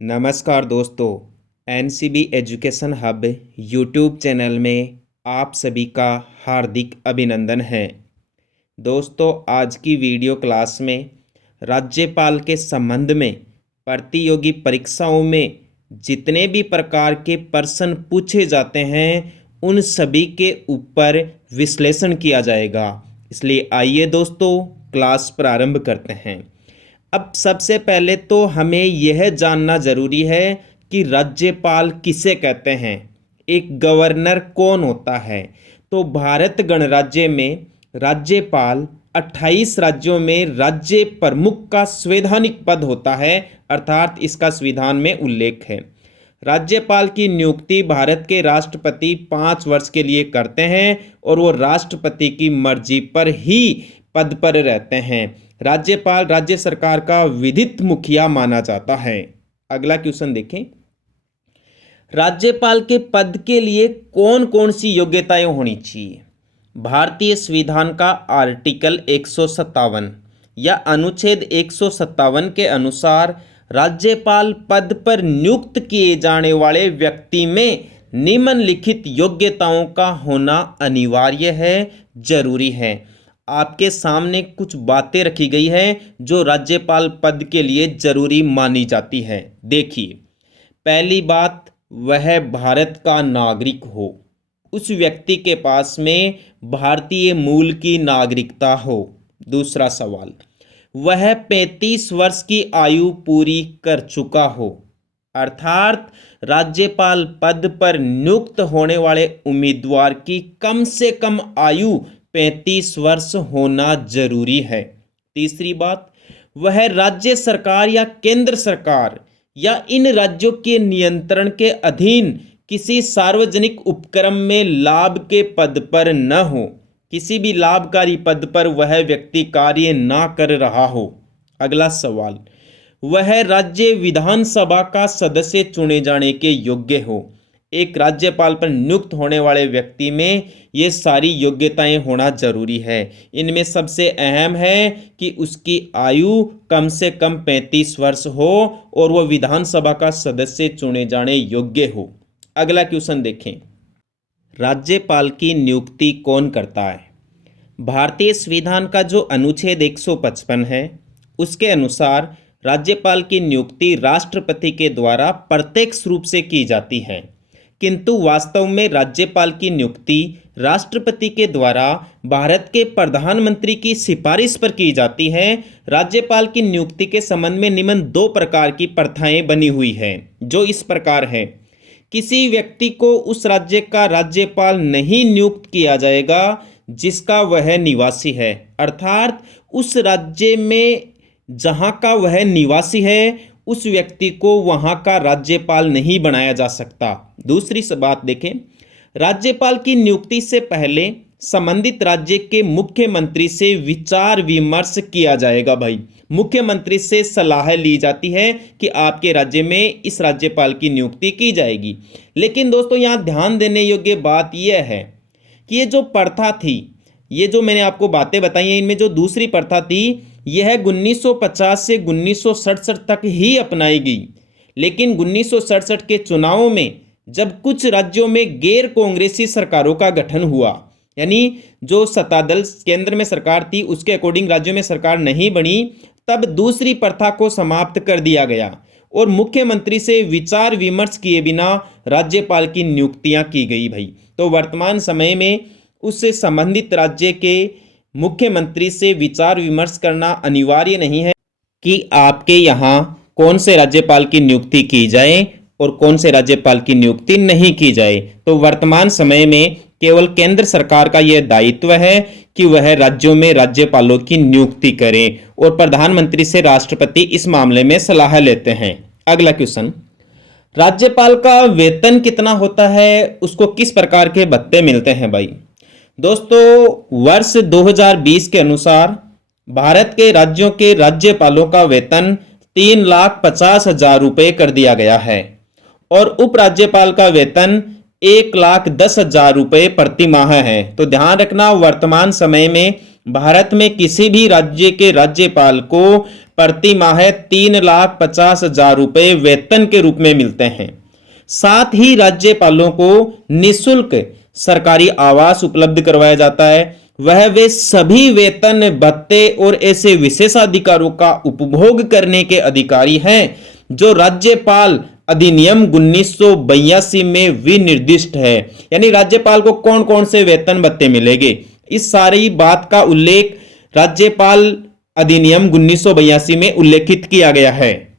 नमस्कार दोस्तों, NCB education hub YouTube channel में आप सभी का हार्दिक अभिनंदन है। दोस्तों, आज की वीडियो क्लास में राज्यपाल के संबंध में प्रतियोगी परीक्षाओं में जितने भी प्रकार के प्रश्न पूछे जाते हैं उन सभी के ऊपर विश्लेषण किया जाएगा। इसलिए आइए दोस्तों, क्लास प्रारंभ करते हैं। अब सबसे पहले तो हमें यह जानना जरूरी है कि राज्यपाल किसे कहते हैं, एक गवर्नर कौन होता है। तो भारत गणराज्य में राज्यपाल 28 राज्यों में राज्य प्रमुख का संवैधानिक पद होता है, अर्थात इसका संविधान में उल्लेख है। राज्यपाल की नियुक्ति भारत के राष्ट्रपति 5 वर्ष के लिए करते हैं और वो राष्ट्रपति की मर्जी पर ही पद पर रहते हैं। राज्यपाल राज्य सरकार का विधित मुखिया माना जाता है। अगला क्वेश्चन देखें, राज्यपाल के पद के लिए कौन कौन सी योग्यताएं होनी चाहिए। भारतीय संविधान का आर्टिकल 157 या अनुच्छेद 157 के अनुसार राज्यपाल पद पर नियुक्त किए जाने वाले व्यक्ति में निम्नलिखित योग्यताओं का होना अनिवार्य है, जरूरी है। आपके सामने कुछ बातें रखी गई हैं जो राज्यपाल पद के लिए जरूरी मानी जाती है। देखिए, पहली बात, वह भारत का नागरिक हो, उस व्यक्ति के पास में भारतीय मूल की नागरिकता हो। दूसरा सवाल, वह 35 वर्ष की आयु पूरी कर चुका हो, अर्थात राज्यपाल पद पर नियुक्त होने वाले उम्मीदवार की कम से कम आयु 35 वर्ष होना जरूरी है। तीसरी बात, वह राज्य सरकार या केंद्र सरकार या इन राज्यों के नियंत्रण के अधीन किसी सार्वजनिक उपक्रम में लाभ के पद पर न हो, किसी भी लाभकारी पद पर वह व्यक्ति कार्य ना कर रहा हो। अगला सवाल, वह राज्य विधानसभा का सदस्य चुने जाने के योग्य हो। एक राज्यपाल पर नियुक्त होने वाले व्यक्ति में ये सारी योग्यताएं होना जरूरी है। इनमें सबसे अहम है कि उसकी आयु कम से कम 35 वर्ष हो और वह विधानसभा का सदस्य चुने जाने योग्य हो। अगला क्वेश्चन देखें, राज्यपाल की नियुक्ति कौन करता है। भारतीय संविधान का जो अनुच्छेद 155 है उसके अनुसार राज्यपाल की नियुक्ति राष्ट्रपति के द्वारा प्रत्यक्ष रूप से की जाती है, किंतु वास्तव में राज्यपाल की नियुक्ति राष्ट्रपति के द्वारा भारत के प्रधानमंत्री की सिफारिश पर की जाती है। राज्यपाल की नियुक्ति के संबंध में निम्न 2 प्रकार की प्रथाएं बनी हुई है, जो इस प्रकार है। किसी व्यक्ति को उस राज्य का राज्यपाल नहीं नियुक्त किया जाएगा जिसका वह निवासी है, अर्थात उस राज्य में जहां का वह निवासी है उस व्यक्ति को वहां का राज्यपाल नहीं बनाया जा सकता। दूसरी बात देखें, राज्यपाल की नियुक्ति से पहले संबंधित राज्य के मुख्यमंत्री से विचार विमर्श किया जाएगा। भाई, मुख्यमंत्री से सलाह ली जाती है कि आपके राज्य में इस राज्यपाल की नियुक्ति की जाएगी। लेकिन दोस्तों, यहाँ ध्यान देने योग्य बात यह है कि ये जो प्रथा थी, ये जो मैंने आपको बातें बताई हैं, इनमें जो दूसरी प्रथा थी यह 1950 से 1967 तक ही अपनाई गई। लेकिन 1967 के चुनावों में जब कुछ राज्यों में गैर कांग्रेसी सरकारों का गठन हुआ, यानी जो सत्तादल केंद्र में सरकार थी उसके अकॉर्डिंग राज्यों में सरकार नहीं बनी, तब दूसरी प्रथा को समाप्त कर दिया गया और मुख्यमंत्री से विचार विमर्श किए बिना राज्यपाल की नियुक्तियां की गई। भाई, तो वर्तमान समय में उससे संबंधित राज्य के मुख्यमंत्री से विचार विमर्श करना अनिवार्य नहीं है कि आपके यहाँ कौन से राज्यपाल की नियुक्ति की जाए और कौन से राज्यपाल की नियुक्ति नहीं की जाए। तो वर्तमान समय में केवल केंद्र सरकार का यह दायित्व है कि वह राज्यों में राज्यपालों की नियुक्ति करे और प्रधानमंत्री से राष्ट्रपति इस मामले में सलाह लेते हैं। अगला क्वेश्चन, राज्यपाल का वेतन कितना होता है, उसको किस प्रकार के भत्ते मिलते हैं। भाई दोस्तों, वर्ष 2020 के अनुसार भारत के राज्यों के राज्यपालों का वेतन 3,50,000 रुपये कर दिया गया है और उपराज्यपाल का वेतन 1,10,000 रुपये प्रति माह है। तो ध्यान रखना, वर्तमान समय में भारत में किसी भी राज्य के राज्यपाल को प्रति माह 3,50,000 रुपए वेतन के रूप में मिलते हैं। साथ ही राज्यपालों को निःशुल्क सरकारी आवास उपलब्ध करवाया जाता है। वह वे सभी वेतन भत्ते और ऐसे विशेषाधिकारों का उपभोग करने के अधिकारी हैं जो राज्यपाल अधिनियम 1982 में विनिर्दिष्ट है। यानी राज्यपाल को कौन कौन से वेतन भत्ते मिलेंगे, इस सारी बात का उल्लेख राज्यपाल अधिनियम 1982 में उल्लेखित किया गया है।